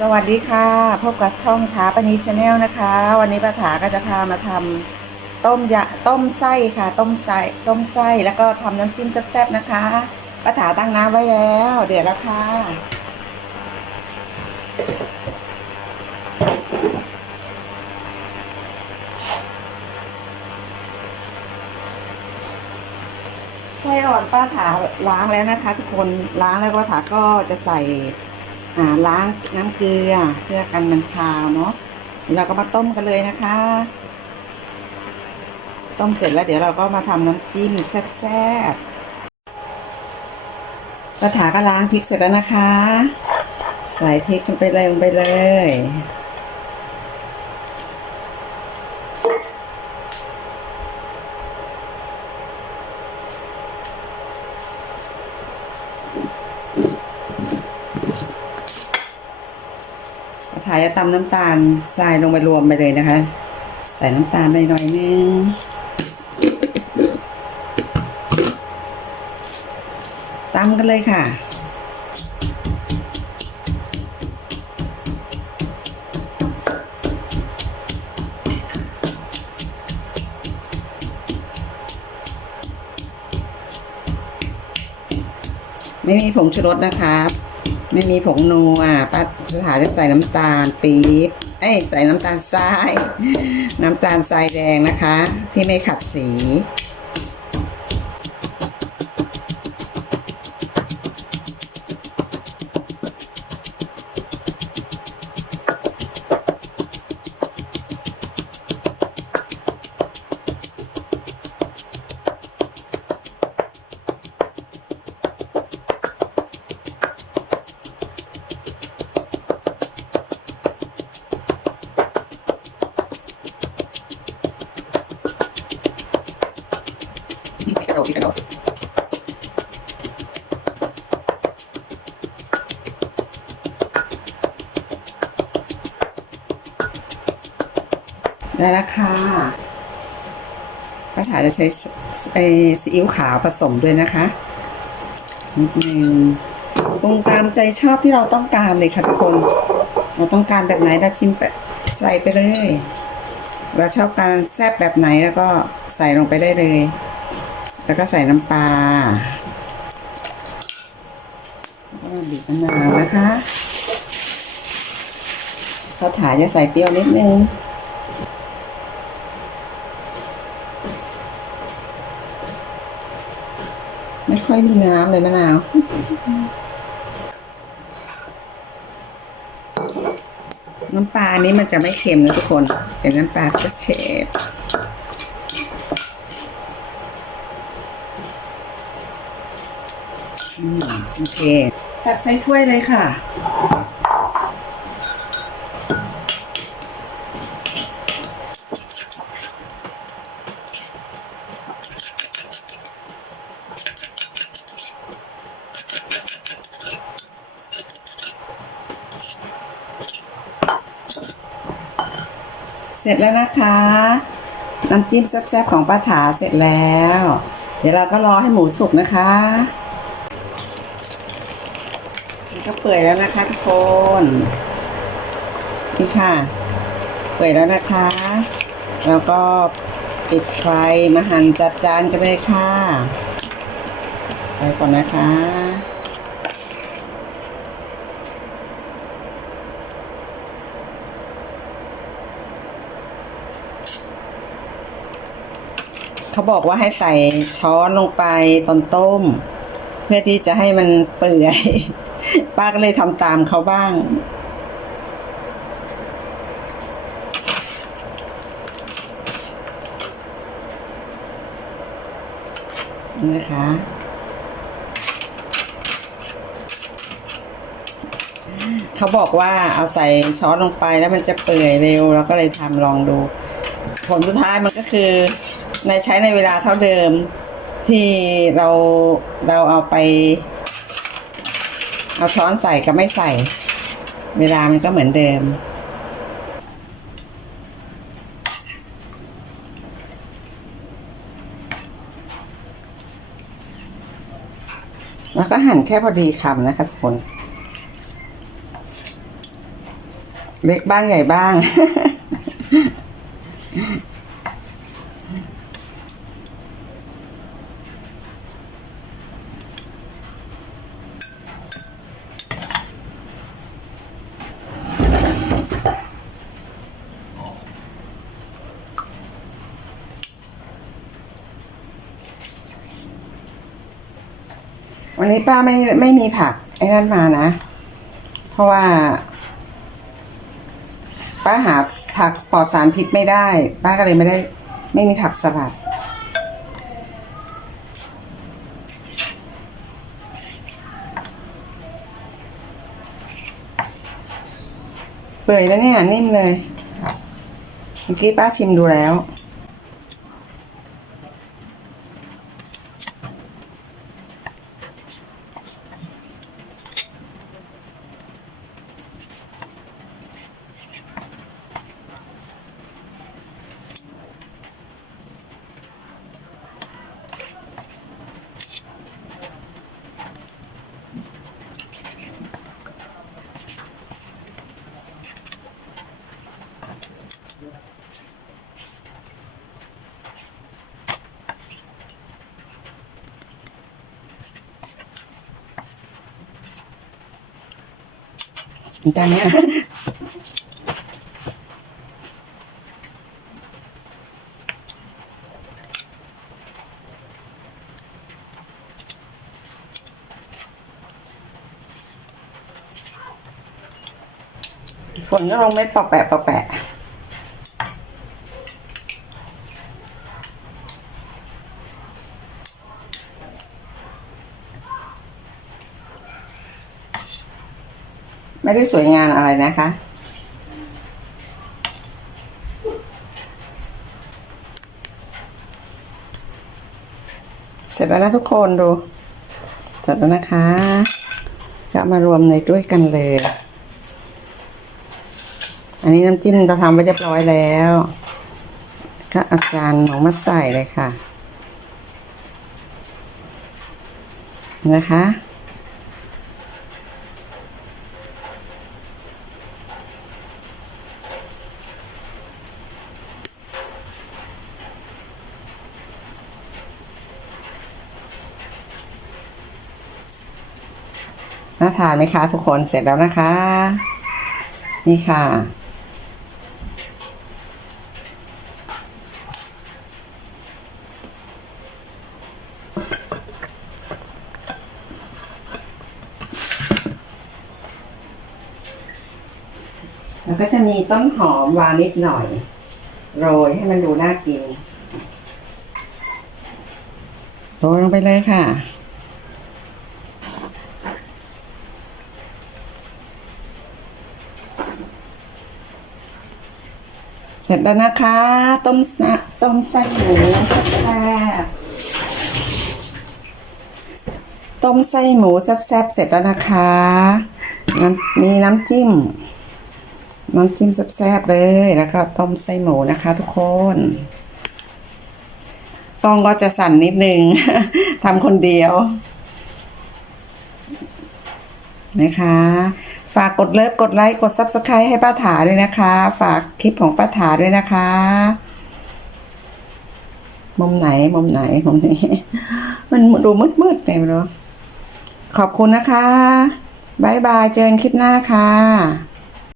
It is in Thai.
สวัสดีค่ะพบกับช่องถาปณีชาแนลนะคะ วันนี้ป้าถาก็จะพามาทำต้มยะต้มไส้ค่ะ ต้มไส้ต้มไส้แล้วก็ทำน้ำจิ้มแซ่บๆนะคะป้าถาตั้งน้ำไว้แล้ว เดือดแล้วค่ะ ไส้อ่อนป้าถาล้างแล้วนะคะ ทุกคนล้างแล้วป้าถาก็จะใส่ ล้างน้ำเกลือเพื่อกันมันคาวเนาะเดี๋ยวเราก็มาต้มกันเลยนะคะ ต้มเสร็จแล้วเดี๋ยวเราก็มาทำน้ำจิ้มแซ่บๆกระถาก็ล้างพริกเสร็จแล้วนะคะ ใส่พริกลงไปเลยลงไปเลย จะตำน้ำตาลทรายลงไปรวมไปเลยนะคะ ใส่น้ำตาลหน่อยๆนึงตำกันเลยค่ะไม่มีผงชูรสนะครับ ไม่มีผงนัวป้าถาจะใส่น้ำตาลปี๊บเอ้ยใส่น้ำตาลทราย น้ำตาลทรายแดงนะคะ ที่ไม่ขัดสี กระโดดกระโดดได้แล้วค่ะป้าถาจะใช้ไอซีอิ๊วขาวผสมด้วยนะคะนิดนึงปรุงตามใจชอบที่เราต้องการเลยค่ะทุกคน เราต้องการแบบไหนเราชิมใส่ไปเลย เราชอบการแซ่บแบบไหนแล้วก็ใส่ลงไปได้เลย แล้วก็ใส่น้ำปลาแล้วก็บีบมะนาวนะคะเขาวถ่าจะใส่เปรี้ยวนิดนึงไม่ค่อยมีน้ำเลยมะนาว น้ำปลาอันนี้มันจะไม่เค็มนะทุกคน เป็นน้ำปลากระเชฟ อืมโอเค ตักใส่ถ้วยเลยค่ะ เสร็จแล้วนะคะน้ำจิ้มแซ่บๆของป้าถาเสร็จแล้ว เดี๋ยวเราก็รอให้หมูสุกนะคะ ก็เปื่อยแล้วนะคะทุกคนนี่ค่ะ เปื่อยแล้วนะคะ แล้วก็ปิดไฟมาหั่นจัดจานกันเลยค่ะ ไปก่อนนะคะเขาบอกว่าให้ใส่ช้อนลงไปตอนต้ม เพื่อที่จะให้มันเปื่อย ป้าก็เลยทำตามเขาบ้างนี่นะคะเขาบอกว่าเอาใส่ช้อนลงไปแล้วมันจะเปื่อยเร็วเราก็เลยทำลองดู ผลสุดท้ายมันก็คือในใช้ในเวลาเท่าเดิมที่เราเราเอาไป เอาช้อนใส่กับไม่ใส่ เวลามันก็เหมือนเดิม แล้วก็หั่นแค่พอดีคำนะคะทุกคน เล็กบ้างใหญ่บ้าง วันนี้ป้าไม่ไม่มีผัก ไอ้นั่นมานะ เพราะว่า ป้าหาผักปลอดสารพิษไม่ได้ ป้าก็เลยไม่ได้ ไม่มีผักสลัดเปื่อยแล้วเนี่ยนิ่มเลย เมื่อกี้ป้าชิมดูแล้ว จานเนี้ยฝนก็ลงเม็ดปะแปะปะแปะ ไม่ได้สวยงามอะไรนะคะ เสร็จแล้วนะทุกคนดู เสร็จแล้วนะคะก็เอามารวมในด้วยกันเลย อันนี้น้ำจิ้มเราทำไว้เรียบร้อยแล้ว ก็อาจารย์หนองมาใส่เลยค่ะ นะคะ น่าทานไหมคะ ทุกคนเสร็จแล้วนะคะ นี่ค่ะ แล้วก็จะมีต้นหอมวางนิดหน่อย โรยให้มันดูน่ากินโรยลงไปเลยค่ะ เสร็จแล้วนะคะ ต้มสะต้มไส้หมูแซ่บต้มไส้หมูแซ่บๆเสร็จแล้วนะคะน้ำมีน้ำจิ้ม น้ำจิ้มแซ่บๆเลยแล้วก็ต้มไส้หมูนะคะ ทุกคนต้องก็จะสั่นนิดนึงทำคนเดียวนะคะ ฝากกดเลิฟกดไลค์กด s u b สไครต์ให้ป้าถาด้วยนะคะ ฝากคลิปของป้าถาด้วยนะคะ มุมไหนมุมไหนมุมนี้มันดูมืดๆไงไม่รู้ขอบคุณนะคะบายบายเจอกันคลิปหน้าค่ะ